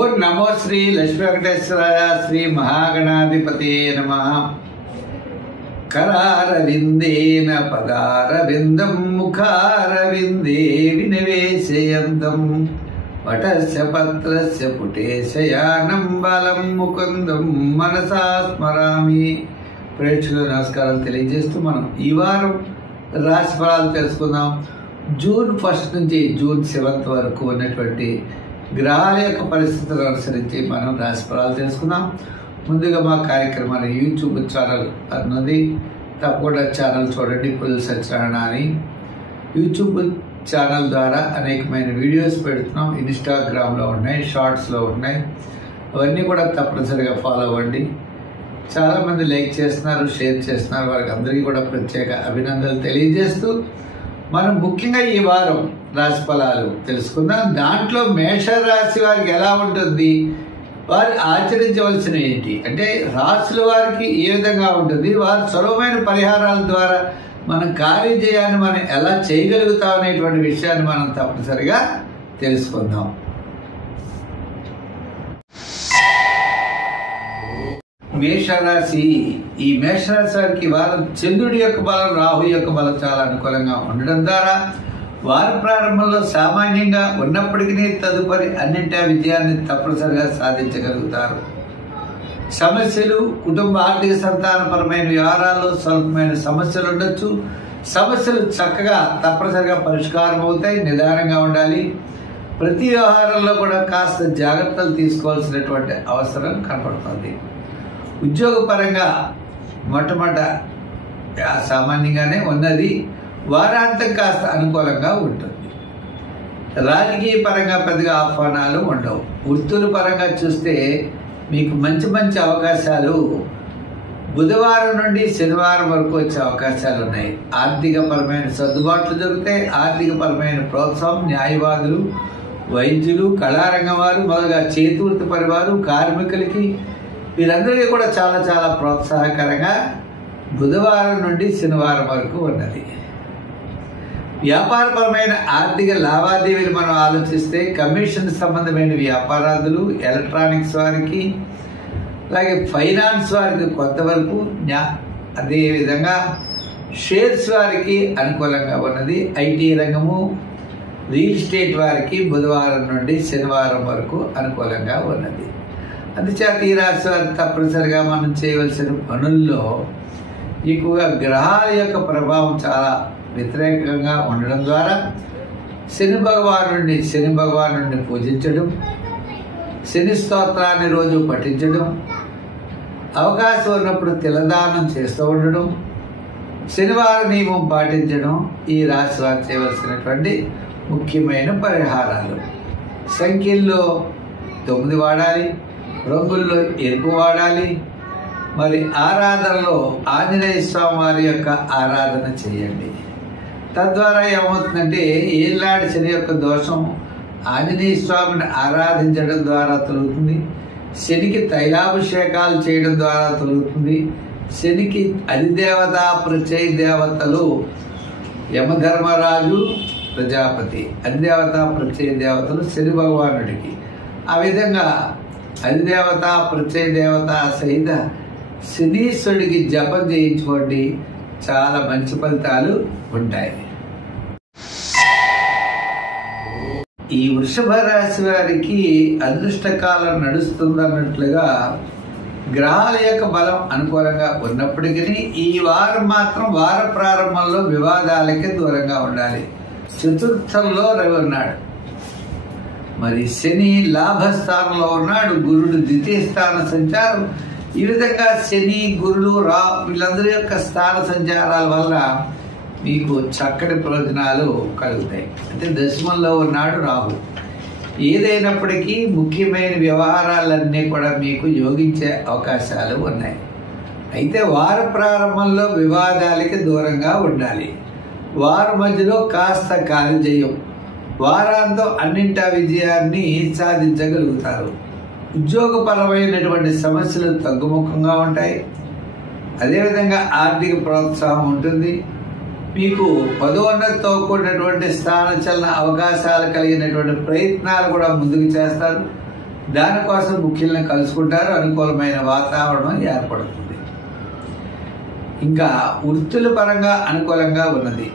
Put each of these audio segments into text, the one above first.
ఓం నమో శ్రీ లక్ష్మీ వెంకటేశ్వరాయ శ్రీ మహాగణాధిపతే నమః. కరారవిందేన పదారవిందం ముఖారవిందే వినివేశయంతం వటస్య పత్రస్య పుటేశయానం బలం ముకుందం మనసా స్మరామి. ప్రేక్షకులకు నమస్కారాలు తెలియజేస్తూ మనం ఈ వారం రాశి ఫలాలు తెలుసుకుందాం. జూన్ 1 నుంచి జూన్ 7 వరకు ఉన్నటువంటి గ్రహాల యొక్క పరిస్థితులను అనుసరించి మనం రాశి ఫలాలు తెలుసుకుందాం. ముందుగా మా కార్యక్రమాన్ని యూట్యూబ్ ఛానల్ అన్నది తప్పకుండా ఛానల్ చూడండి. పుల్ సత్యనారాయణ అని యూట్యూబ్ ఛానల్ ద్వారా అనేకమైన వీడియోస్ పెడుతున్నాం. ఇన్స్టాగ్రామ్లో ఉన్నాయి, షార్ట్స్లో ఉన్నాయి. అవన్నీ కూడా తప్పనిసరిగా ఫాలో అవ్వండి. చాలామంది లైక్ చేస్తున్నారు, షేర్ చేస్తున్నారు. వారికి అందరికీ కూడా ప్రత్యేక అభినందనలు తెలియజేస్తూ మనం ముఖ్యంగా ఈ వారం రాశి ఫలాలు తెలుసుకుందాం. దాంట్లో మేషరాశి వారికి ఎలా ఉంటుంది, వారు ఆచరించవలసిన ఏంటి అంటే రాశుల వారికి ఏ విధంగా ఉంటుంది, వారు సులభమైన పరిహారాల ద్వారా మనం కార్యజయాన్ని మనం ఎలా చేయగలుగుతాం అనేటువంటి విషయాన్ని మనం తప్పనిసరిగా తెలుసుకుందాం. మేషరాశి, ఈ మేషరాశి వారికి వారు చంద్రుడి యొక్క బలం, రాహు యొక్క బలం చాలా అనుకూలంగా ఉండడం ద్వారా వారి ప్రారంభంలో సామాన్యంగా ఉన్నప్పటికీ తదుపరి అన్నింటా విజయాన్ని తప్పనిసరిగా సాధించగలుగుతారు. సమస్యలు, కుటుంబ ఆర్థిక సంతానపరమైన వ్యవహారాల్లో స్వల్పమైన సమస్యలు ఉండొచ్చు. సమస్యలు చక్కగా తప్పనిసరిగా పరిష్కారం అవుతాయి. నిదానంగా ఉండాలి. ప్రతి వ్యవహారంలో కూడా కాస్త జాగ్రత్తలు తీసుకోవాల్సినటువంటి అవసరం కనపడుతుంది. ఉద్యోగపరంగా మొట్టమొదట సామాన్యంగానే ఉన్నది. వారాంతం కాస్త అనుకూలంగా ఉంటుంది. రాజకీయ పరంగా పెద్దగా ఆహ్వానాలు ఉండవు. వృత్తుల పరంగా చూస్తే మీకు మంచి మంచి అవకాశాలు బుధవారం నుండి శనివారం వరకు వచ్చే అవకాశాలు ఉన్నాయి. ఆర్థికపరమైన సర్దుబాట్లు జరుగుతాయి. ఆర్థికపరమైన ప్రోత్సాహం, న్యాయవాదులు, వైద్యులు, కళారంగం వారు, మొదలుగా చేతివృత్తి పరివారు, కార్మికులకి వీరందరికీ కూడా చాలా చాలా ప్రోత్సాహకరంగా బుధవారం నుండి శనివారం వరకు ఉన్నది. వ్యాపారపరమైన ఆర్థిక లావాదేవీలు మనం ఆలోచిస్తే కమిషన్ సంబంధమైన వ్యాపారాదులు, ఎలక్ట్రానిక్స్ వారికి, అలాగే ఫైనాన్స్ వారికి కొంతవరకు, అదేవిధంగా షేర్స్ వారికి అనుకూలంగా ఉన్నది. ఐటీ రంగము, రియల్ ఎస్టేట్ వారికి బుధవారం నుండి శనివారం వరకు అనుకూలంగా ఉన్నది. అందుచేత ఈ రాశి వారు తప్పనిసరిగా మనం చేయవలసిన పనుల్లో ఎక్కువగా గ్రహాల యొక్క ప్రభావం చాలా వ్యతిరేకంగా ఉండడం ద్వారా శని భగవానుడిని పూజించడం, శని స్తోత్రాన్ని రోజు పఠించడం, అవకాశం ఉన్నప్పుడు తిలదానం చేస్తూ ఉండడం, శనివారం నియమం పాటించడం ఈ రాశి వారు చేయవలసినటువంటి ముఖ్యమైన పరిహారాలు. సంఖ్యల్లో 9 వాడాలి, రంగుల్లో ఎరుపు వాడాలి. మరి ఆరాధనలో ఆంజనేయ స్వామి వారి యొక్క ఆరాధన చేయండి. తద్వారా ఏమవుతుందంటే ఏళ్ళనాటి శని యొక్క దోషం ఆంజనేయ స్వామిని ఆరాధించడం ద్వారా తొలుగుతుంది. శనికి తైలాభిషేకాలు చేయడం ద్వారా తొలుగుతుంది. శనికి అధిదేవత ప్రత్యయ దేవతలు యమధర్మరాజు, ప్రజాపతి, అధిదేవత ప్రత్యయ దేవతలు శని భగవానుడికి. ఆ విధంగా అధిదేవత ప్రత్యయ దేవత సహిత శనీశ్వరుడికి జపం చేయించుకోండి. చాలా మంచి ఫలితాలు ఉంటాయి. ఈ వృషభ రాశి వారికి అదృష్టకాలం నడుస్తుందన్నట్లుగా గ్రహాల యొక్క బలం అనుకూలంగా ఉన్నప్పటికీ ఈ వారం మాత్రం వార ప్రారంభంలో వివాదాలకి దూరంగా ఉండాలి. చతుర్థంలో రవి ఉన్నాడు. మరి శని లాభస్థానంలో ఉన్నాడు. గురుడు ద్వితీయ స్థాన సంచారం. ఈ విధంగా శని, గురుడు, వీళ్ళందరి యొక్క స్థాన సంచారాల వల్ల మీకు చక్కటి ప్రయోజనాలు కలుగుతాయి. అంటే దశమంలో ఉన్నాడు రాహు. ఏదైనప్పటికీ ముఖ్యమైన వ్యవహారాలన్నీ కూడా మీకు యోగించే అవకాశాలు ఉన్నాయి. అయితే వార ప్రారంభంలో వివాదాలకి దూరంగా ఉండాలి. వారి మధ్యలో కాస్త కార్యజయం, వారాంతం అన్నింటా విజయాన్ని సాధించగలుగుతారు. ఉద్యోగపరమైనటువంటి సమస్యలు తగ్గుముఖంగా ఉంటాయి. అదేవిధంగా ఆర్థిక ప్రోత్సాహం ఉంటుంది. మీకు పదోన్నతితో కూడినటువంటి స్థానచలన అవకాశాలు కలిగినటువంటి ప్రయత్నాలు కూడా ముందుకు చేస్తారు. దానికోసం ముఖ్యులను కలుసుకుంటారు. అనుకూలమైన వాతావరణం ఏర్పడుతుంది. ఇంకా వృత్తుల పరంగా అనుకూలంగా ఉన్నది.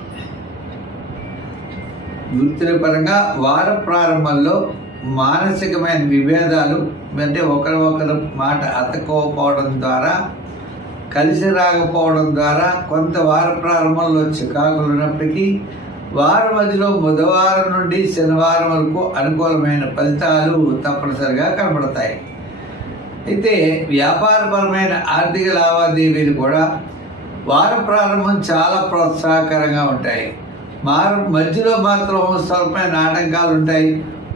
వృత్తుల పరంగా వార ప్రారంభంలో మానసికమైన విభేదాలు అంటే ఒకరు మాట అతకపోవడం ద్వారా, కలిసి రాకపోవడం ద్వారా కొంత వార ప్రారంభంలో చికాకులు ఉన్నప్పటికీ వారం మధ్యలో బుధవారం నుండి శనివారం వరకు అనుకూలమైన ఫలితాలు తప్పనిసరిగా కనబడతాయి. అయితే వ్యాపారపరమైన ఆర్థిక లావాదేవీలు కూడా వార ప్రారంభం చాలా ప్రోత్సాహకరంగా ఉంటాయి. మధ్యలో మాత్రం స్వల్పమైన ఆటంకాలు ఉంటాయి.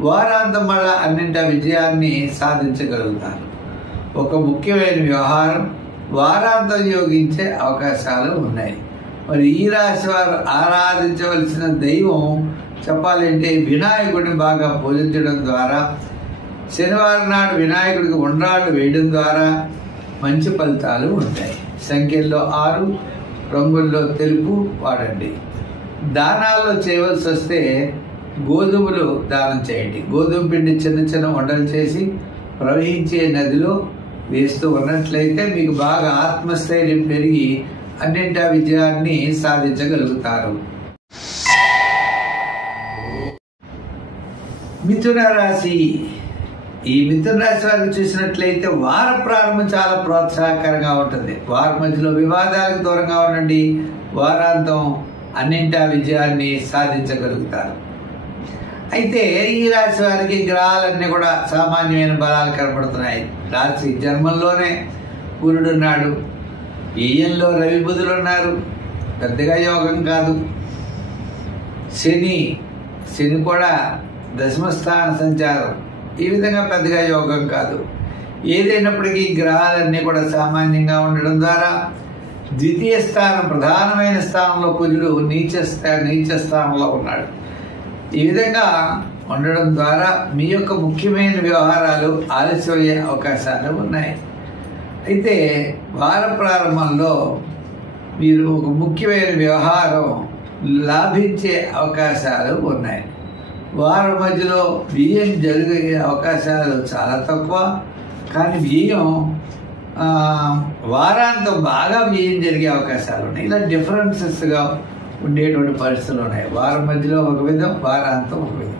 వారాంతం మళ్ళా అన్నింటి విజయాన్ని సాధించగలుగుతారు. ఒక ముఖ్యమైన వ్యవహారం వారాంతం యోగించే అవకాశాలు ఉన్నాయి. మరి ఈ రాశి వారు ఆరాధించవలసిన దైవం చెప్పాలంటే వినాయకుడిని బాగా పూజించడం ద్వారా, శనివారం నాడు వినాయకుడికి ఉండ్రాళ్ళు వేయడం ద్వారా మంచి ఫలితాలు ఉంటాయి. సంఖ్యల్లో 6, రంగుల్లో తెలుపు వాడండి. దానాల్లో చేయవలసి వస్తే గోధుమలు దానం చేయండి. గోధుమ పిండి చిన్న చిన్న వంటలు చేసి ప్రవహించే నదిలో వేస్తూ ఉన్నట్లయితే మీకు బాగా ఆత్మస్థైర్యం పెరిగి అన్నింటి విజయాన్ని సాధించగలుగుతారు. మిథున రాశి. ఈ మిథున రాశి వారికి చూసినట్లయితే వార ప్రారంభం చాలా ప్రోత్సాహకరంగా ఉంటుంది. వారం మధ్యలో వివాదాలకు దూరంగా ఉండండి. వారాంతం అన్నింటి విజయాన్ని సాధించగలుగుతారు. అయితే ఈ రాశి వారికి గ్రహాలన్నీ కూడా సామాన్యమైన బలాలు కనపడుతున్నాయి. రాశి జన్మంలోనే గురుడున్నాడు, ఈయంలో రవి బుధులు ఉన్నారు, పెద్దగా యోగం కాదు. శని కూడా దశమస్థాన సంచారం, ఈ విధంగా పెద్దగా యోగం కాదు. ఏదైనప్పటికీ గ్రహాలన్నీ కూడా సామాన్యంగా ఉండడం ద్వారా ద్వితీయ స్థానం ప్రధానమైన స్థానంలో కుజుడు నీచ స్థానంలో ఉన్నాడు. ఈ విధంగా ఉండడం ద్వారా మీ యొక్క ముఖ్యమైన వ్యవహారాలు ఆలస్యమయ్యే అవకాశాలు ఉన్నాయి. అయితే వార ప్రారంభంలో మీరు ఒక ముఖ్యమైన వ్యవహారం లాభించే అవకాశాలు ఉన్నాయి. వారం మధ్యలో వ్యయం జరిగే అవకాశాలు చాలా తక్కువ, కానీ వ్యయం వారాంతం బాగా వ్యయం జరిగే అవకాశాలు ఉన్నాయి. ఇలా డిఫరెన్సెస్గా ఉండేటువంటి పరిస్థితులు ఉన్నాయి. వారం మధ్యలో ఒక విధం, వారాంతం ఒక విధం.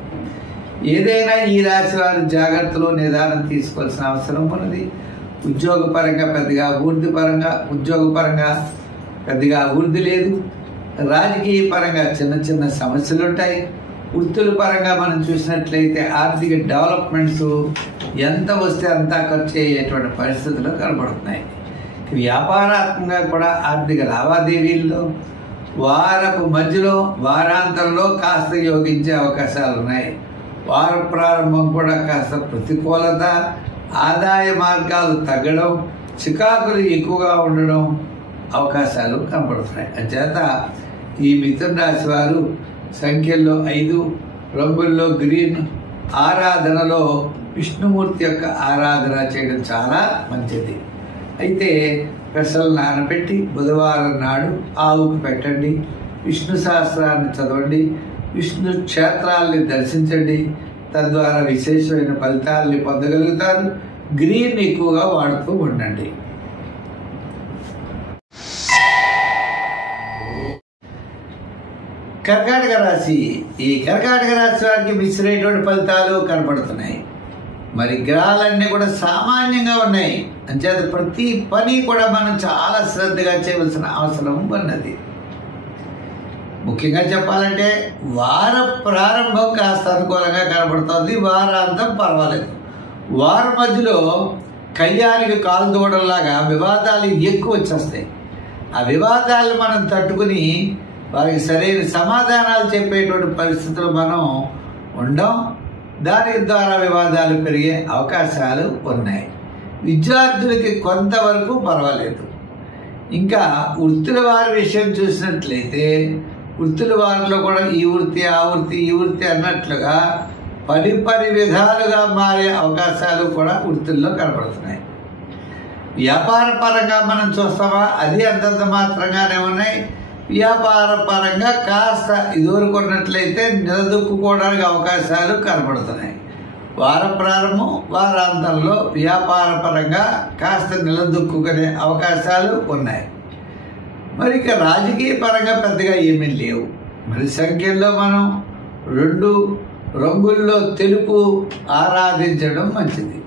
ఏదైనా ఈ రాశి వారు జాగ్రత్తలో నిదానం తీసుకోవాల్సిన అవసరం ఉన్నది. ఉద్యోగపరంగా పెద్దగా అభివృద్ధి లేదు. రాజకీయ పరంగా చిన్న చిన్న సమస్యలు ఉంటాయి. వృత్తుల పరంగా మనం చూసినట్లయితే ఆర్థిక డెవలప్మెంట్స్ ఎంత వస్తే అంతా ఖర్చు అయ్యేటువంటి పరిస్థితులు కనబడుతున్నాయి. వ్యాపారాత్మకంగా కూడా ఆర్థిక లావాదేవీల్లో వారపు మధ్యలో వారాంతంలో కాస్త యోగించే అవకాశాలు ఉన్నాయి. వార ప్రారంభం కూడా కాస్త ప్రతికూలత, ఆదాయ మార్గాలు తగ్గడం, చికాకులు ఎక్కువగా ఉండడం అవకాశాలు కనపడుతున్నాయి. అంచేత ఈ మిథున రాశి వారు సంఖ్యల్లో 5, రంగుల్లో గ్రీన్, ఆరాధనలో విష్ణుమూర్తి యొక్క ఆరాధన చేయడం చాలా మంచిది. అయితే పెసలు నానబెట్టి బుధవారం నాడు ఆవుకు పెట్టండి. విష్ణు సహస్రాన్ని చదవండి. విష్ణు క్షేత్రాలని దర్శించండి. తద్వారా విశేషమైన ఫలితాలని పొందగలుగుతారు. గ్రీన్ ఎక్కువగా వాడుతూ ఉండండి. కర్కాటక రాశి. ఈ కర్కాటక రాశి వారికి మిశ్రమైనటువంటి ఫలితాలు కనపడుతున్నాయి. మరి గ్రహాలన్నీ కూడా సామాన్యంగా ఉన్నాయి. అంచేత ప్రతి పని కూడా మనం చాలా శ్రద్ధగా చేయవలసిన అవసరం ఉన్నది. ముఖ్యంగా చెప్పాలంటే వార ప్రారంభం కాస్త అనుకూలంగా కనబడుతుంది. వారాంతం పర్వాలేదు. వారం మధ్యలో కయ్యానికి కాలు దూడంలాగా వివాదాలు ఎక్కువ వచ్చేస్తాయి. ఆ వివాదాలు మనం తట్టుకుని వారికి సరైన సమాధానాలు చెప్పేటువంటి పరిస్థితులు మనం ఉండం. దాని ద్వారా వివాదాలు పెరిగే అవకాశాలు ఉన్నాయి. విద్యార్థులకి కొంతవరకు పర్వాలేదు. ఇంకా వృత్తుల వారి విషయం చూసినట్లయితే వృత్తుల వారిలో కూడా ఈ వృత్తి అన్నట్లుగా పరి విధాలుగా మారే అవకాశాలు కూడా వృత్తుల్లో కనపడుతున్నాయి. వ్యాపార పరంగా మనం చూస్తామా, అది అంతంత మాత్రంగానే ఉన్నాయి. వ్యాపార పరంగా కాస్త ఇదివరకున్నట్లయితే నిలదొక్కుకోవడానికి అవకాశాలు కనపడుతున్నాయి. వార ప్రారంభం వారాంతంలో వ్యాపార పరంగా కాస్త నిలదొక్కునే అవకాశాలు ఉన్నాయి. మరి ఇక రాజకీయ పరంగా పెద్దగా ఏమీ లేవు. మరి సంఖ్యల్లో మనం 2 రంగుల్లో తెలుపు ఆరాధించడం మంచిది.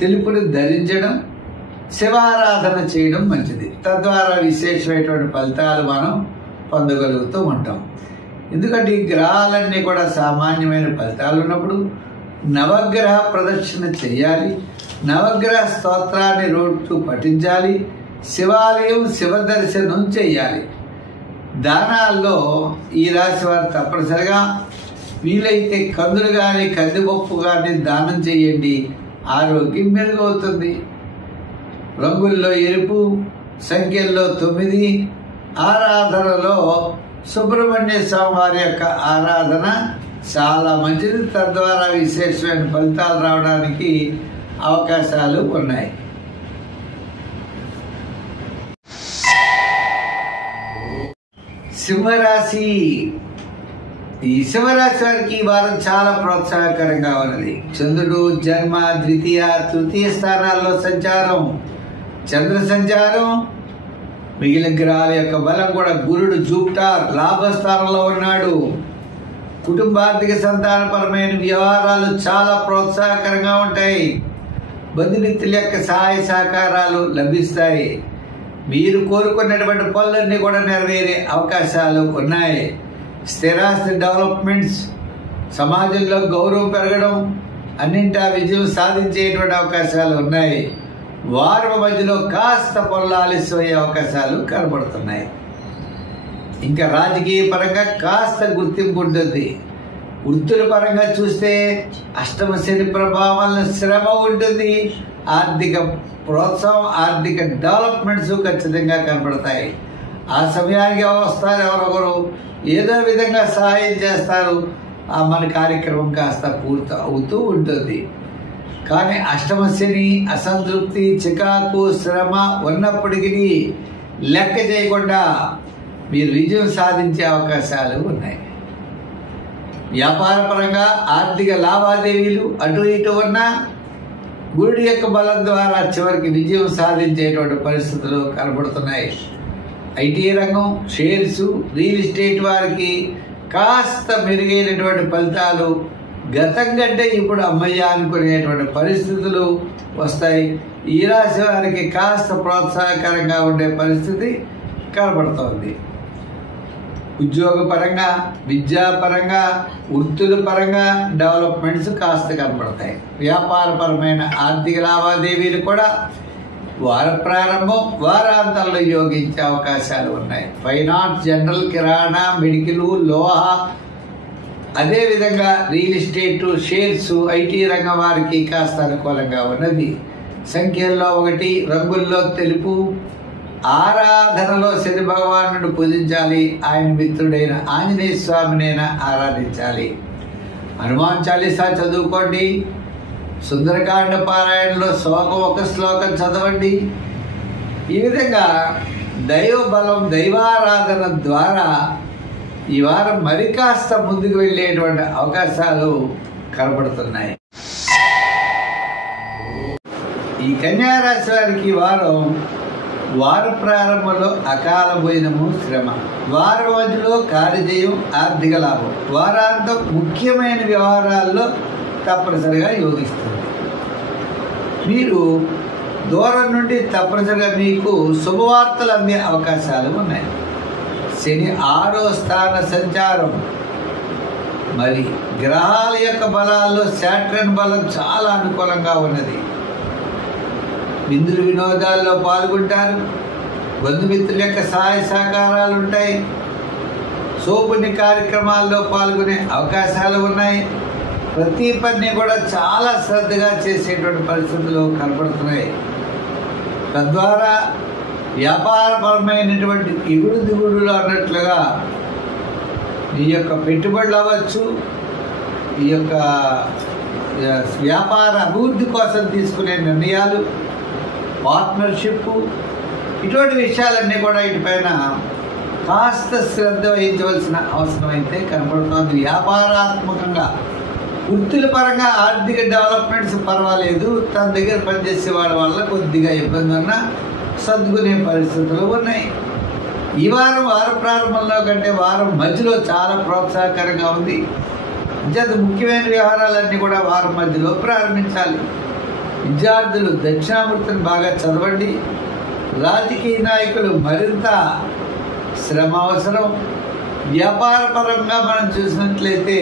తెలుపుని ధరించడం, శివారాధన చేయడం మంచిది. తద్వారా విశేషమైనటువంటి ఫలితాలు మనం పొందగలుగుతూ ఉంటాం. ఎందుకంటే ఈ గ్రహాలన్నీ కూడా సామాన్యమైన ఫలితాలు ఉన్నప్పుడు నవగ్రహ ప్రదక్షిణ చేయాలి, నవగ్రహ స్తోత్రాన్ని రోజు పఠించాలి, శివాలయం శివ దర్శనం చేయాలి. దానాల్లో ఈ రాశి వారు తప్పనిసరిగా వీలైతే కందులు కానీ కందిపప్పు కానీ దానం చేయండి, ఆరోగ్యం మెరుగవుతుంది. రంగుల్లో ఎరుపు, సంఖ్యల్లో 9, ఆరాధనలో సుబ్రహ్మణ్య స్వామి వారి యొక్క ఆరాధన చాలా మంచిది. తద్వారా విశేషమైన ఫలితాలు రావడానికి అవకాశాలు ఉన్నాయి. సింహరాశి. ఈ సింహరాశి వారికి ఈ వారం చాలా ప్రోత్సాహకరంగా ఉన్నది. చంద్రుడు జన్మ, ద్వితీయ, తృతీయ స్థానాల్లో సంచారం, చంద్ర సంచారం, మిగిలిన గ్రహాల యొక్క బలం కూడా. గురుడు జూపిటర్ లాభస్థానంలో ఉన్నాడు. కుటుంబార్థిక సంతానపరమైన వ్యవహారాలు చాలా ప్రోత్సాహకరంగా ఉంటాయి. బంధుమిత్రుల యొక్క సహాయ సహకారాలు లభిస్తాయి. మీరు కోరుకున్నటువంటి పనులన్నీ కూడా నెరవేరే అవకాశాలు ఉన్నాయి. స్థిరాస్తి డెవలప్మెంట్స్, సమాజంలో గౌరవం పెరగడం, అన్నింటా విజయం సాధించేటువంటి అవకాశాలు ఉన్నాయి. వారం మధ్యలో కాస్త పనులు ఆలస్యమయ్యే అవకాశాలు కనబడుతున్నాయి. ఇంకా రాజకీయ పరంగా కాస్త గుర్తింపు ఉంటుంది. వృత్తుల పరంగా చూస్తే అష్టమ శని ప్రభావం వల్ల శ్రమ ఉంటుంది. ఆర్థిక ప్రోత్సాహం, ఆర్థిక డెవలప్మెంట్స్ ఖచ్చితంగా కనబడతాయి. ఆ సమయానికి వస్తారు ఎవరొకరు, ఏదో విధంగా సహాయం చేస్తారు. మన కార్యక్రమం కాస్త పూర్తి అవుతూ ఉంటుంది. కానీ అష్టమ శని, అసంతృప్తి, చికాకు, శ్రమ ఉన్నప్పటికీ లెక్క చేయకుండా మీరు విజయం సాధించే అవకాశాలు ఉన్నాయి. వ్యాపార పరంగా ఆర్థిక లావాదేవీలు అటు ఇటు ఉన్నా గురుడి యొక్క బలం ద్వారా చివరికి విజయం సాధించేటువంటి పరిస్థితులు కనబడుతున్నాయి. ఐటీ రంగం, షేర్స్, రియల్ ఎస్టేట్ వారికి కాస్త మెరుగైనటువంటి ఫలితాలు, గతం కంటే ఇప్పుడు అమ్మయ్య అనుకునేటువంటి పరిస్థితులు వస్తాయి. ఈ రాశి వారికి కాస్త ప్రోత్సాహకరంగా ఉండే పరిస్థితి కనబడుతోంది. ఉద్యోగపరంగా, విద్యాపరంగా, వృత్తుల పరంగా డెవలప్మెంట్స్ కాస్త కనబడతాయి. వ్యాపారపరమైన ఆర్థిక లావాదేవీలు కూడా వార ప్రారంభం వారాంతంలో యోగించే అవకాశాలు ఉన్నాయి. ఫైనాన్స్, జనరల్, కిరాణా, మెడికల్, లోహ, అదేవిధంగా రియల్ ఎస్టేట్, షేర్స్, ఐటీ రంగం వారికి కాస్త అనుకూలంగా ఉన్నది. సంఖ్యల్లో 1, రంగుల్లో తెలుపు. ఆరాధనలో శని భగవానుడు పూజించాలి. ఆయన మిత్రుడైన ఆంజనేయ స్వామినైనా ఆరాధించాలి. హనుమాన్ చాలీసా చదువుకోండి. సుందరకాండ పారాయణలో ఒక శ్లోకం చదవండి. ఈ విధంగా దైవ బలం, దైవారాధన ద్వారా ఈ వారం మరి కాస్త ముందుకు వెళ్ళేటువంటి అవకాశాలు కనబడుతున్నాయి. ఈ కన్యా రాశి వారికి ఈ వార ప్రారంభంలో అకాల భోజనము, శ్రమ, వారం మధ్యలో కార్యజయం, ఆర్థిక లాభం, వారాంతం ముఖ్యమైన వ్యవహారాల్లో తప్పనిసరిగా యోగిస్తుంది. మీరు దూరం నుండి తప్పనిసరిగా మీకు శుభవార్తలు అందే అవకాశాలు ఉన్నాయి. శని 6వ స్థాన సంచారం, మరి గ్రహాల యొక్క బలాల్లో శాట్రన్ బలం చాలా అనుకూలంగా ఉన్నది. విందులు వినోదాల్లో పాల్గొంటారు. బంధుమిత్రుల యొక్క సహాయ సహకారాలు ఉంటాయి. శోభని కార్యక్రమాల్లో పాల్గొనే అవకాశాలు ఉన్నాయి. ప్రతి పని కూడా చాలా శ్రద్ధగా చేసేటువంటి పరిస్థితులు కనపడుతున్నాయి. తద్వారా వ్యాపారపరమైనటువంటి ఎగుడు దిగుడులు అన్నట్లుగా ఈ యొక్క పెట్టుబడులు అవ్వచ్చు, ఈ యొక్క వ్యాపార అభివృద్ధి కోసం తీసుకునే నిర్ణయాలు, పార్ట్నర్షిప్, ఇటువంటి విషయాలన్నీ కూడా వీటిపైన కాస్త శ్రద్ధ వహించవలసిన అవసరం అయితే కనపడుతోంది. వ్యాపారాత్మకంగా వృత్తుల పరంగా ఆర్థిక డెవలప్మెంట్స్ పర్వాలేదు, తన దగ్గర పనిచేసే వాళ్ళ వల్ల కొద్దిగా ఇబ్బంది ఉన్నా సర్దుకునే పరిస్థితులు ఉన్నాయి. ఈ వారం ప్రారంభంలో కంటే వారం మధ్యలో చాలా ప్రోత్సాహకరంగా ఉంది. అంచేత ముఖ్యమైన వ్యవహారాలన్నీ కూడా వారం మధ్యలో ప్రారంభించాలి. విద్యార్థులు దక్షిణామూర్తిని బాగా చదవండి. రాజకీయ నాయకులు మరింత శ్రమ అవసరం. వ్యాపారపరంగా మనం చూసినట్లయితే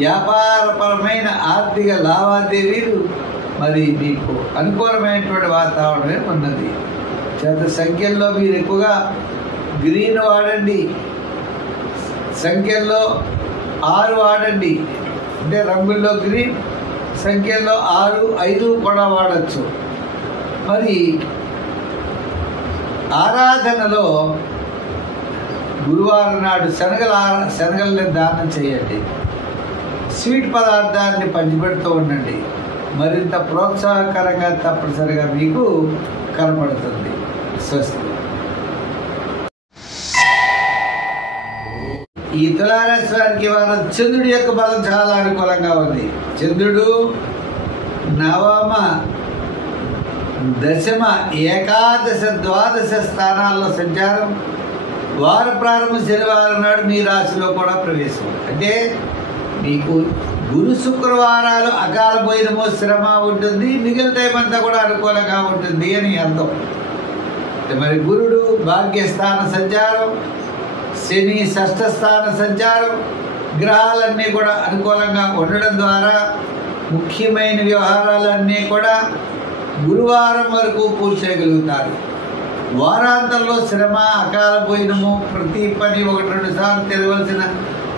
వ్యాపారపరమైన ఆర్థిక లావాదేవీలు మరి మీకు అనుకూలమైనటువంటి వాతావరణమే ఉన్నది. చేత సంఖ్యల్లో మీరు ఎక్కువగా గ్రీన్ వాడండి, సంఖ్యల్లో 6 వాడండి. అంటే రంగుల్లో గ్రీన్, సంఖ్యల్లో 6, 5 కూడా వాడచ్చు. మరి ఆరాధనలో గురువారం నాడు శనగల్ని దానం చేయండి. స్వీట్ పదార్థాన్ని పంచిపెడుతూ ఉండండి. మరింత ప్రోత్సాహకరంగా తప్పనిసరిగా మీకు కనపడుతుంది. స్వస్తి. ఈ తులారాశి వారికి వారం చంద్రుడి యొక్క బలం చాలా అనుకూలంగా ఉంది. చంద్రుడు నవమ, దశమ, ఏకాదశ, ద్వాదశ స్థానాల్లో సంచారం. వార ప్రారంభం శనివారం నాడు మీ రాశిలో కూడా ప్రవేశం. అంటే మీకు గురు శుక్రవారాలు అకాల భోజనము శ్రమ ఉంటుంది, మిగిలిన టైం అంతా కూడా అనుకూలంగా ఉంటుంది అని అర్థం. మరి గురుడు భాగ్యస్థాన సంచారం, శని షష్ఠ స్థాన సంచారం, గ్రహాలన్నీ కూడా అనుకూలంగా ఉండడం ద్వారా ముఖ్యమైన వ్యవహారాలన్నీ కూడా గురువారం వరకు పూర్తి చేయగలుగుతారు. వారాంతంలో శ్రమ, అకాల భోజనము, ప్రతి పని 1-2 సార్లు తిరగవలసిన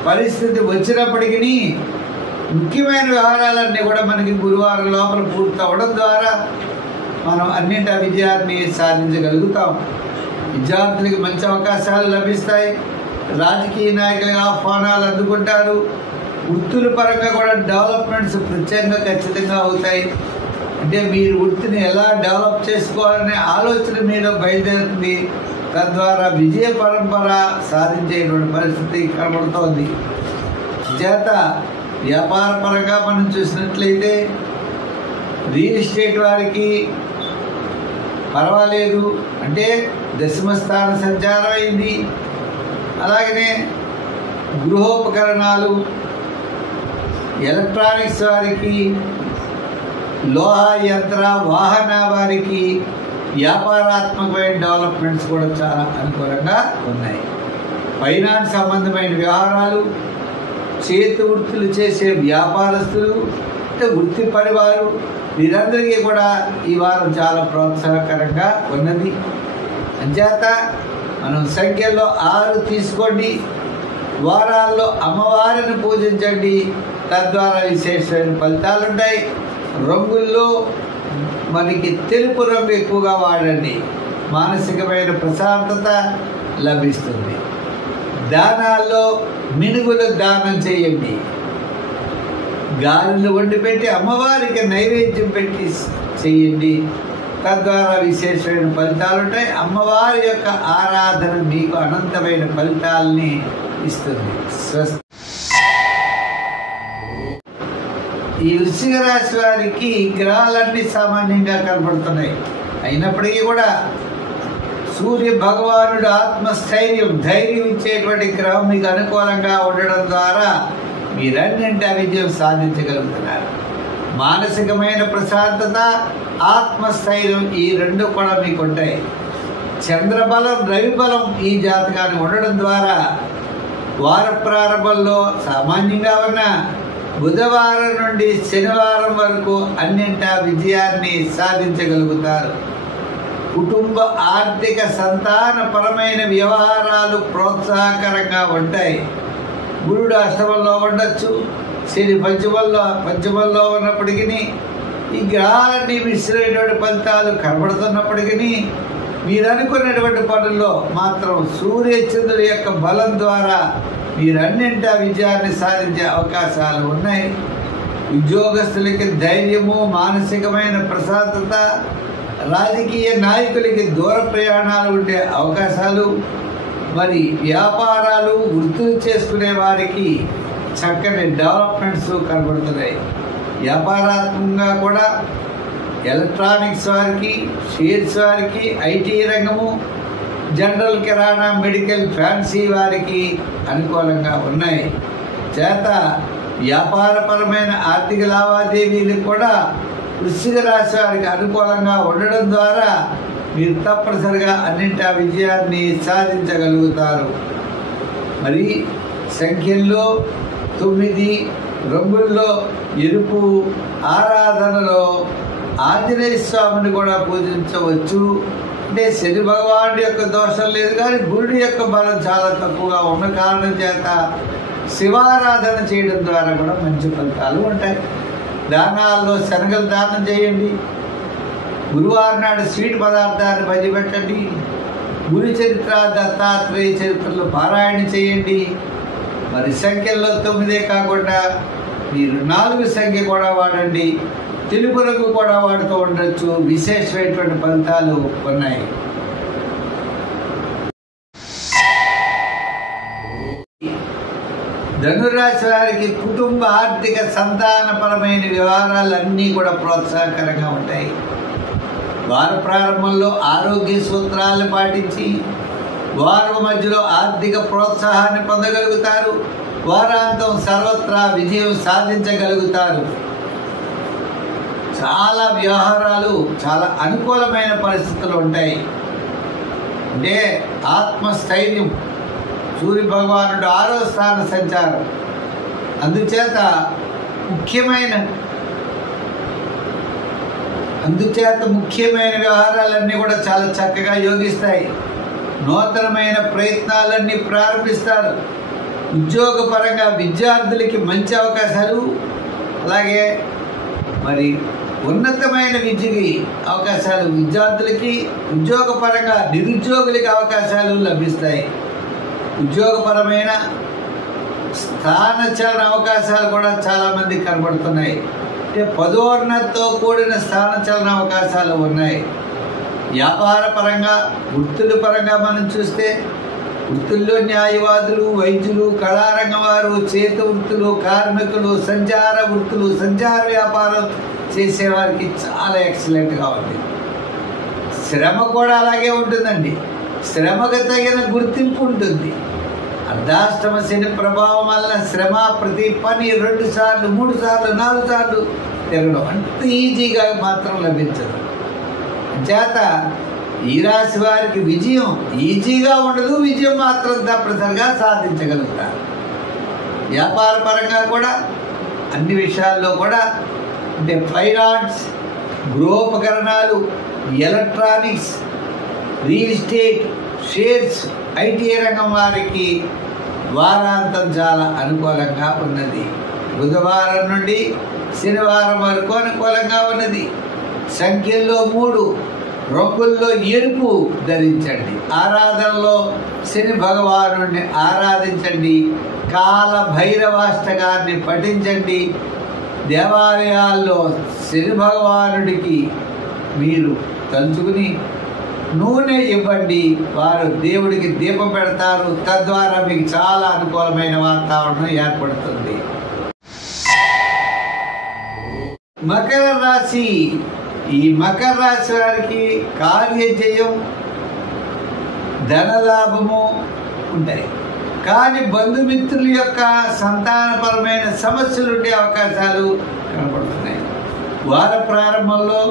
పరిస్థితి వచ్చినప్పటికీ ముఖ్యమైన వ్యవహారాలన్నీ కూడా మనకి గురువారం లోపల పూర్తి అవ్వడం ద్వారా మనం అన్నింటి విజయాన్ని సాధించగలుగుతాం. విద్యార్థులకి మంచి అవకాశాలు లభిస్తాయి. రాజకీయ నాయకులుగా ఆహ్వానాలు అందుకుంటారు. వృత్తుల పరంగా కూడా డెవలప్మెంట్స్ ప్రత్యేకంగా ఖచ్చితంగా అవుతాయి. అంటే మీరు వృత్తిని ఎలా డెవలప్ చేసుకోవాలనే ఆలోచన మీద బయలుదేరుతుంది. తద్వారా విజయ పరంపర సాధించేటువంటి పరిస్థితి కనబడుతోంది. చేత వ్యాపార పరంగా మనం చూసినట్లయితే రియల్ ఎస్టేట్ వారికి పర్వాలేదు. అంటే దశమ స్థాన సంచారం అయింది. అలాగనే గృహోపకరణాలు, ఎలక్ట్రానిక్స్ వారికి, లోహ యంత్ర వాహన వారికి వ్యాపారాత్మకమైన డెవలప్మెంట్స్ కూడా చాలా అనుకూలంగా ఉన్నాయి. ఫైనాన్స్ సంబంధమైన వ్యవహారాలు, చేతి వృత్తులు చేసే వ్యాపారస్తులు, అంటే వృత్తి పరివారు, వీరందరికీ కూడా ఈ వారం చాలా ప్రోత్సాహకరంగా ఉన్నది. అంచేత మనం సంఖ్యలో 6 తీసుకోండి. వారాల్లో అమ్మవారిని పూజించండి. తద్వారా విశేషమైన ఫలితాలు ఉంటాయి. రంగుల్లో మనకి తెలుపు రంగు ఎక్కువగా వాడండి. మానసికమైన ప్రశాంతత లభిస్తుంది. దానాల్లో మినుగులు దానం చేయండి. గాలిని వండి పెట్టి అమ్మవారికి నైవేద్యం పెట్టి చేయండి. తద్వారా విశేషమైన ఫలితాలు ఉంటాయి. అమ్మవారి యొక్క ఆరాధన మీకు అనంతమైన ఫలితాలని ఇస్తుంది. స్వస్తి. ఈ వృశ్చిక రాశి వారికి గ్రహాలన్నీ సామాన్యంగా కనపడుతున్నాయి. అయినప్పటికీ కూడా సూర్య భగవానుడు ఆత్మస్థైర్యం, ధైర్యం ఇచ్చేటువంటి గ్రహం మీకు అనుకూలంగా ఉండడం ద్వారా మీరన్నింటి విజయం సాధించగలుగుతున్నారు. మానసికమైన ప్రశాంతత, ఆత్మస్థైర్యం ఈ 2 కూడా మీకు ఉంటాయి. చంద్రబలం, రవిబలం ఈ జాతకాన్ని ఉండడం ద్వారా వార ప్రారంభంలో సామాన్యంగా ఉన్న బుధవారం నుండి శనివారం వరకు అన్నింటా విజయాన్ని సాధించగలుగుతారు. కుటుంబ ఆర్థిక సంతానపరమైన వ్యవహారాలు ప్రోత్సాహకరంగా ఉంటాయి. గురుడు అష్టమంలో ఉండొచ్చు, శని పంచమంలో ఉన్నప్పటికీ ఈ గ్రహాలన్నీ మిశ్రమైనటువంటి ఫలితాలు కనబడుతున్నప్పటికీ మీరు అనుకున్నటువంటి పనుల్లో మాత్రం సూర్యచంద్రుడి యొక్క బలం ద్వారా మీరన్నింటా విజయాన్ని సాధించే అవకాశాలు ఉన్నాయి. ఉద్యోగస్తులకి ధైర్యము, మానసికమైన ప్రశాంతత, రాజకీయ నాయకులకి దూర ప్రయాణాలు ఉండే అవకాశాలు, మరి వ్యాపారాలు, వృత్తులు చేసుకునే వారికి చక్కని డెవలప్మెంట్స్ కనబడుతున్నాయి. వ్యాపారాత్మకంగా కూడా ఎలక్ట్రానిక్స్ వారికి, షేర్స్ వారికి, ఐటీ రంగము, జనరల్ కిరాణా, మెడికల్, ఫ్యాన్సీ వారికి అనుకూలంగా ఉన్నాయి. చేత వ్యాపారపరమైన ఆర్థిక లావాదేవీలు కూడా వృశ్చిక రాశి వారికి అనుకూలంగా ఉండడం ద్వారా మీరు తప్పనిసరిగా అన్నింటా విజయాన్ని సాధించగలుగుతారు. మరి సంఖ్యల్లో 9, రంగుల్లో ఎరుపు, ఆరాధనలో ఆంజనేయ స్వామిని కూడా పూజించవచ్చు. అంటే శని భగవానుడి యొక్క దోషం లేదు, కానీ గురుడి యొక్క బలం చాలా తక్కువగా ఉన్న కారణం చేత శివారాధన చేయడం ద్వారా కూడా మంచి ఫలితాలు ఉంటాయి. దానాల్లో శనగలు దానం చేయండి. గురువారం నాడు స్వీట్ పదార్థాన్ని పంచిపెట్టండి. గురు చరిత్ర, దత్తాత్రేయ చరిత్రలు పారాయణ చేయండి. మరి సంఖ్యల్లో 9 కాకుండా మీరు 4 సంఖ్య కూడా వాడండి. తెలుపు రంగు కూడా వాడుతూ ఉండొచ్చు. విశేషమైనటువంటి ఫలితాలు ఉన్నాయి. ధనురాశి వారికి కుటుంబ, ఆర్థిక, సంతానపరమైన వ్యవహారాలన్నీ కూడా ప్రోత్సాహకరంగా ఉంటాయి. వార ప్రారంభంలో ఆరోగ్య సూత్రాలు పాటించి వారం మధ్యలో ఆర్థిక ప్రోత్సాహాన్ని పొందగలుగుతారు. వారాంతం సర్వత్రా విజయం సాధించగలుగుతారు. చాలా వ్యవహారాలు చాలా అనుకూలమైన పరిస్థితులు ఉంటాయి. అంటే ఆత్మస్థైర్యం, సూర్య భగవానుడు 6వ స్థాన సంచారం, అందుచేత ముఖ్యమైన వ్యవహారాలన్నీ కూడా చాలా చక్కగా యోగిస్తాయి. నూతనమైన ప్రయత్నాలన్నీ ప్రారంభిస్తారు. ఉద్యోగపరంగా విద్యార్థులకి మంచి అవకాశాలు, అలాగే మరి ఉన్నతమైన విద్యకి అవకాశాలు విద్యార్థులకి, ఉద్యోగపరంగా నిరుద్యోగులకి అవకాశాలు లభిస్తాయి. ఉద్యోగపరమైన స్థానచలన అవకాశాలు కూడా చాలామంది కనబడుతున్నాయి. అంటే పదోన్నతితో కూడిన స్థానచలన అవకాశాలు ఉన్నాయి. వ్యాపార పరంగా, వృత్తుల పరంగా మనం చూస్తే వృత్తుల్లో న్యాయవాదులు, వైద్యులు, కళారంగం వారు, చేతి వృత్తులు, కార్మికులు, సంచార వృత్తులు, సంచార వ్యాపారం చేసేవారికి చాలా ఎక్సలెంట్గా ఉంది. శ్రమ కూడా అలాగే ఉంటుందండి. శ్రమకు తగిన గుర్తింపు ఉంటుంది. అర్ధాష్టమ శని ప్రభావం వలన శ్రమ, ప్రతి పని 2 సార్లు, 3 సార్లు, 4 సార్లు తిరగడం అంత ఈజీగా మాత్రం లభించదు. చేత ఈ రాశి వారికి విజయం ఈజీగా ఉండదు, విజయం మాత్రం తప్పనిసరిగా సాధించగలుగుతారు. వ్యాపార పరంగా కూడా అన్ని విషయాల్లో కూడా, అంటే ఫైనాన్స్, గృహోపకరణాలు, electronics, real estate, shares, IT రంగం వారికి వారాంతం చాలా అనుకూలంగా ఉన్నది. బుధవారం నుండి శనివారం వరకు అనుకూలంగా ఉన్నది. సంఖ్యల్లో 3, రంగుల్లో ఎరుపు ధరించండి. ఆరాధనలో శని భగవానుడిని ఆరాధించండి. కాల భైరవాష్టకాన్ని పఠించండి. దేవాలయాల్లో శని భగవానుడికి మీరు తలుచుకుని నూనె ఇవ్వండి. వారు దేవుడికి దీపం పెడతారు. తద్వారా మీకు చాలా అనుకూలమైన వాతావరణం ఏర్పడుతుంది. మకర రాశి. ఈ మకర రాశి వారికి కార్యజయం, ధనలాభము ఉంటాయి. కానీ బంధుమిత్రుల యొక్క సంతానపరమైన సమస్యలు ఉండే అవకాశాలు కనపడుతున్నాయి. వార ప్రారంభంలో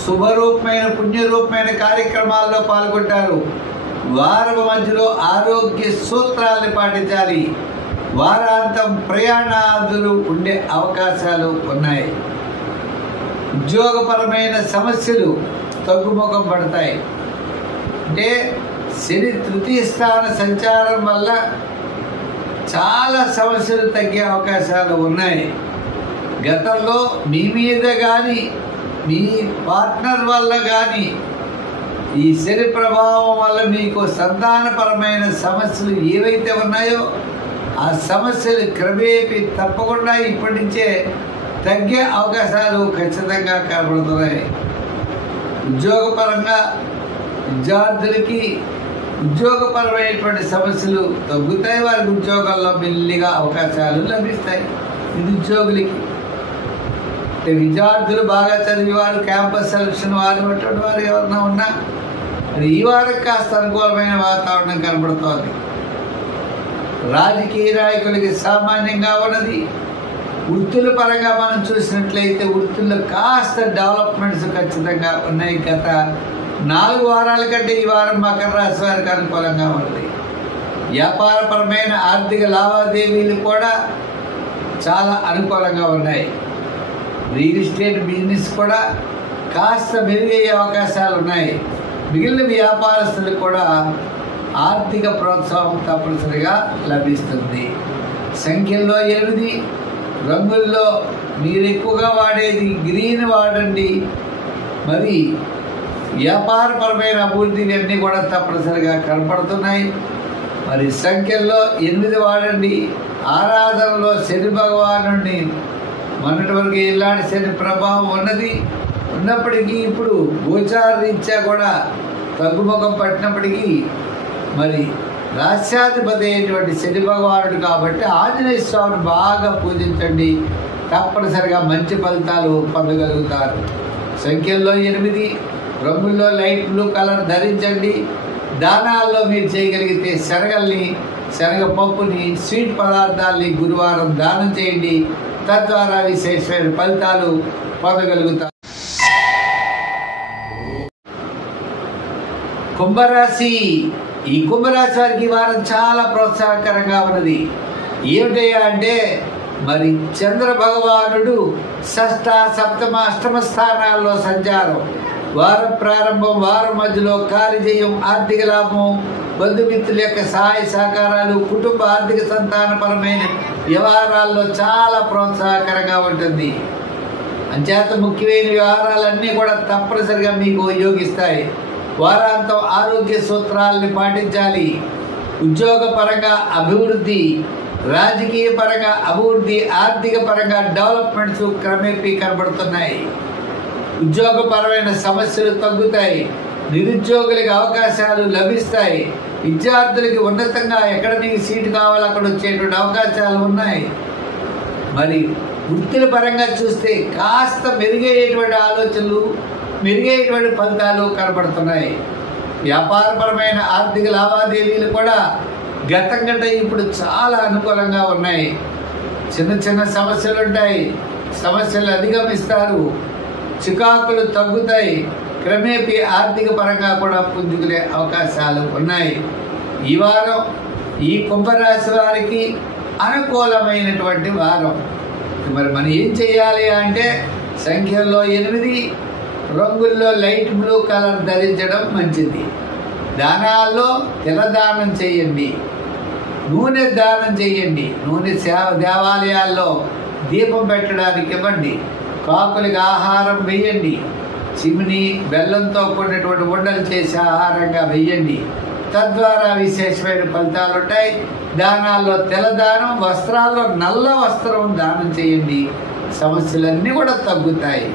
శుభరూపమైన, పుణ్యరూపమైన కార్యక్రమాల్లో పాల్గొంటారు. వారం మధ్యలో ఆరోగ్య సూత్రాలను పాటించాలి. వారాంతం ప్రయాణాదులు ఉండే అవకాశాలు ఉన్నాయి. ఉద్యోగపరమైన సమస్యలు తగ్గుముఖం పడతాయి. అంటే శని 3వ స్థాన సంచారం వల్ల చాలా సమస్యలు తగ్గే అవకాశాలు ఉన్నాయి. గతంలో మీ మీద కానీ, మీ పార్ట్నర్ వల్ల కానీ ఈ శని ప్రభావం వల్ల మీకు సంతానపరమైన సమస్యలు ఏవైతే ఉన్నాయో ఆ సమస్యలు క్రమేపీ తప్పకుండా ఇప్పటి నుంచే తగ్గే అవకాశాలు ఖచ్చితంగా కనబడుతున్నాయి. ఉద్యోగపరంగా విద్యార్థులకి ఉద్యోగపరమైనటువంటి సమస్యలు తగ్గుతాయి. వారికి ఉద్యోగాల్లో మెల్లిగా అవకాశాలు లభిస్తాయి. నిరుద్యోగులకి విద్యార్థులు బాగా చదివి వారు క్యాంపస్ సెలక్షన్ వారు ఎవరైనా ఉన్నా మరి ఈ వారం కాస్త అనుకూలమైన వాతావరణం కనబడుతోంది. రాజకీయ నాయకులకి సామాన్యంగా ఉన్నది. వృత్తుల పరంగా మనం చూసినట్లయితే వృత్తుల్లో కాస్త డెవలప్మెంట్స్ ఖచ్చితంగా ఉన్నాయి. గత 4 వారాల కంటే ఈ వారం మకర రాశి వారికి అనుకూలంగా ఉంది. వ్యాపారపరమైన ఆర్థిక లావాదేవీలు కూడా చాలా అనుకూలంగా ఉన్నాయి. రియల్ ఎస్టేట్ బిజినెస్ కూడా కాస్త మెరుగయ్యే అవకాశాలు ఉన్నాయి. మిగిలిన వ్యాపారస్తులకు కూడా ఆర్థిక ప్రోత్సాహం తప్పనిసరిగా లభిస్తుంది. సంఖ్యల్లో 8, రంగుల్లో మీరు ఎక్కువగా వాడేది గ్రీన్ వాడండి. మరి వ్యాపారపరమైన అభివృద్ధిని అన్నీ కూడా తప్పనిసరిగా కనపడుతున్నాయి. మరి సంఖ్యల్లో 8 వాడండి. ఆరాధనలో శని భగవానుడిని మొన్నటి వరకు ఇలాంటి శని ప్రభావం ఉన్నప్పటికీ ఇప్పుడు గోచార రీత్యా కూడా తగ్గుముఖం పట్టినప్పటికీ మరి రాష్ట్రాధిపతి అయినటువంటి శని భగవానుడు కాబట్టి ఆంజనేయ స్వామిని బాగా పూజించండి. తప్పనిసరిగా మంచి ఫలితాలు పొందగలుగుతారు. సంఖ్యల్లో 8, రంగుల్లో లైట్ బ్లూ కలర్ ధరించండి. దానాల్లో మీరు చేయగలిగితే శనగపప్పుని స్వీట్ పదార్థాలని గురువారం దానం చేయండి. తద్వారా విశేషమైన ఫలితాలు పొందగలుగుతారు. కుంభరాశి. ఈ కుంభరాశి వారికి ఈ వారం చాలా ప్రోత్సాహకరంగా ఉన్నది. ఏమిటయ్యా అంటే మరి చంద్ర భగవానుడు 6వ, 7వ, 8వ స్థానాల్లో సంచారం. వారం ప్రారంభం, వారం మధ్యలో కార్యజయం, ఆర్థిక లాభం, బంధుమిత్రుల యొక్క సహాయ సహకారాలు, కుటుంబ ఆర్థిక సంతానపరమైన వ్యవహారాల్లో చాలా ప్రోత్సాహకరంగా ఉంటుంది. అంచేత ముఖ్యమైన వ్యవహారాలన్నీ కూడా తప్పనిసరిగా మీకు యోగిస్తాయి. వారాంతం ఆరోగ్య సూత్రాలని పాటించాలి. ఉద్యోగ పరంగా అభివృద్ధి, రాజకీయ పరంగా అభివృద్ధి, ఆర్థిక పరంగా డెవలప్మెంట్స్ క్రమేపీ కనబడుతున్నాయి. ఉద్యోగపరమైన సమస్యలు తగ్గుతాయి. నిరుద్యోగులకి అవకాశాలు లభిస్తాయి. విద్యార్థులకి ఉన్నతంగా ఎకడమిక్ సీటు కావాలో అక్కడ వచ్చేటువంటి అవకాశాలు ఉన్నాయి. మరి వృత్తుల పరంగా చూస్తే కాస్త మెరుగయ్యేటువంటి ఆలోచనలు, మెరుగైనటువంటి ఫలితాలు కనబడుతున్నాయి. వ్యాపారపరమైన ఆర్థిక లావాదేవీలు కూడా గతం కంటే ఇప్పుడు చాలా అనుకూలంగా ఉన్నాయి. చిన్న సమస్యలు ఉంటాయి. సమస్యలు అధిగమిస్తారు. చికాకులు తగ్గుతాయి. క్రమేపీ ఆర్థిక పరంగా కూడా పుంజుకునే అవకాశాలు ఉన్నాయి. ఈ వారం ఈ కుంభరాశి వారికి అనుకూలమైనటువంటి వారం. మరి మనం ఏం చేయాలి అంటే సంఖ్యల్లో 8, రంగుల్లో లైట్ బ్లూ కలర్ ధరించడం మంచిది. దానాల్లో తిలదానం చేయండి. నూనె దానం చేయండి. నూనె దేవాలయాల్లో దీపం పెట్టడానికి ఇవ్వండి. కాకులకి ఆహారం వేయండి. చిమిని బెల్లంతో కూడినటువంటి ఉండలు చేసి ఆహారంగా వేయండి. తద్వారా విశేషమైన ఫలితాలు ఉంటాయి. దానాల్లో తెల్లదానం, వస్త్రాల్లో నల్ల వస్త్రం దానం చేయండి. సమస్యలన్నీ కూడా తగ్గుతాయి.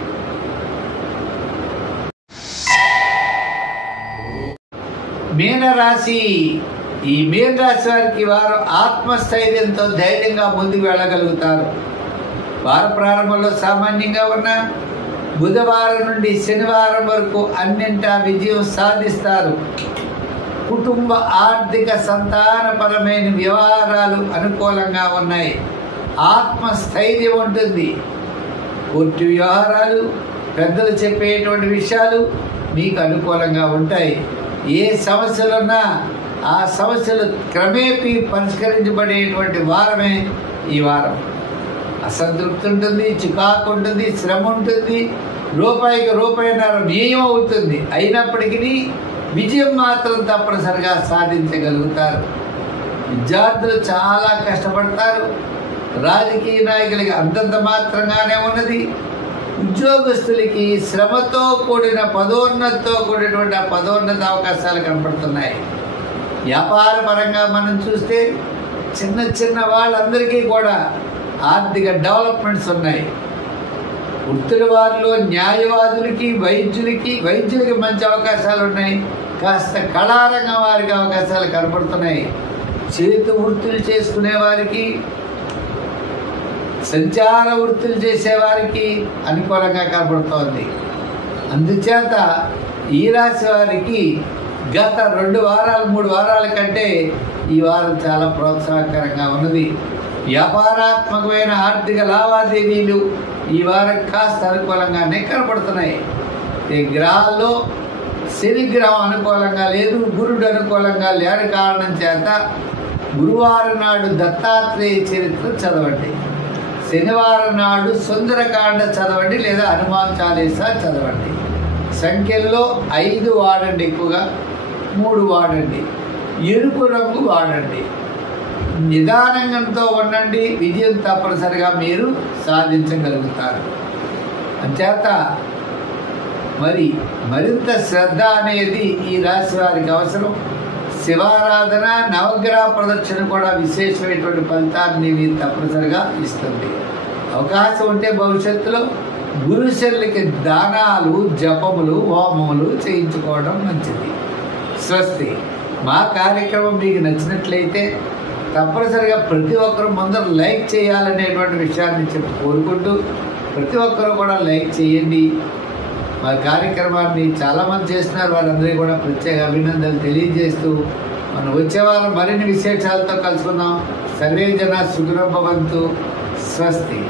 మీనరాశి. ఈ మీనరాశి వారికి వారు ఆత్మస్థైర్యంతో ధైర్యంగా ముందుకు వెళ్ళగలుగుతారు. వార ప్రారంభంలో సామాన్యంగా ఉన్న బుధవారం నుండి శనివారం వరకు అన్నింటా విజయం సాధిస్తారు. కుటుంబ ఆర్థిక సంతానపరమైన వ్యవహారాలు అనుకూలంగా ఉన్నాయి. ఆత్మస్థైర్యం ఉంటుంది. కోర్టు వ్యవహారాలు, పెద్దలు చెప్పేటువంటి విషయాలు మీకు అనుకూలంగా ఉంటాయి. ఏ సమస్యలున్నా ఆ సమస్యలు క్రమేపీ పరిష్కరించబడేటువంటి వారమే ఈ వారం. అసంతృప్తి ఉంటుంది, చికాకు ఉంటుంది, శ్రమ ఉంటుంది, రూపాయికి రూపాయిన్నర వ్యయం అవుతుంది. అయినప్పటికీ విజయం మాత్రం తప్పనిసరిగా సాధించగలుగుతారు. విద్యార్థులు చాలా కష్టపడతారు. రాజకీయ నాయకులకి అంతంత మాత్రంగానే ఉన్నది. ఉద్యోగస్తులకి శ్రమతో కూడిన పదోన్నతితో కూడినటువంటి ఆ పదోన్నత అవకాశాలు కనపడుతున్నాయి. వ్యాపార పరంగా మనం చూస్తే చిన్న వాళ్ళందరికీ కూడా ఆర్థిక డెవలప్మెంట్స్ ఉన్నాయి. వృత్తుల వారిలో న్యాయవాదులకి, వైద్యులకి మంచి అవకాశాలు ఉన్నాయి. కాస్త కళారంగం వారికి అవకాశాలు కనపడుతున్నాయి. చేతి వృత్తులు చేసుకునే వారికి, సంచార వృత్తులు చేసేవారికి అనుకూలంగా కనపడుతోంది. అందుచేత ఈ రాశి వారికి గత 2 వారాలు 3 వారాల కంటే ఈ వారం చాలా ప్రోత్సాహకరంగా ఉన్నది. వ్యాపారాత్మకమైన ఆర్థిక లావాదేవీలు ఈ వారం కాస్త అనుకూలంగానే కనపడుతున్నాయి. ఈ గ్రహాల్లో శని గ్రహం అనుకూలంగా లేదు, గురుడు అనుకూలంగా లేని కారణం చేత గురువారం నాడు దత్తాత్రేయ చరిత్ర చదవండి, శనివారం నాడు సుందరకాండ చదవండి లేదా హనుమాన్ చాలీసా చదవండి. సంఖ్యల్లో 5 వాడండి, ఎక్కువగా 3 వాడండి, ఎరుపు రంగు వాడండి. నిదానంగంతో ఉండండి, విజయం తప్పనిసరిగా మీరు సాధించగలుగుతారు. అంచేత మరింత శ్రద్ధ అనేది ఈ రాశి వారికి అవసరం. శివారాధన, నవగ్రహ ప్రదక్షిణ కూడా విశేషమైనటువంటి ఫలితాన్ని మీరు తప్పనిసరిగా ఇస్తుంది. అవకాశం ఉంటే భవిష్యత్తులో గురుశల్లికి దానాలు, జపములు, హోమములు చేయించుకోవడం మంచిది. స్వస్తి. మా కార్యక్రమం మీకు నచ్చినట్లయితే తప్పనిసరిగా ప్రతి ఒక్కరు ముందర లైక్ చేయాలనేటువంటి విషయాన్ని కోరుకుంటూ ప్రతి ఒక్కరు కూడా లైక్ చేయండి. మా కార్యక్రమాన్ని చాలామంది చేస్తున్నారు, వారందరికీ కూడా ప్రత్యేక అభినందనలు తెలియజేస్తూ మనం వచ్చే వారం మరిన్ని విశేషాలతో కలుసుకుందాం. సర్వే జన సుఖినో భవంతు. స్వస్తి.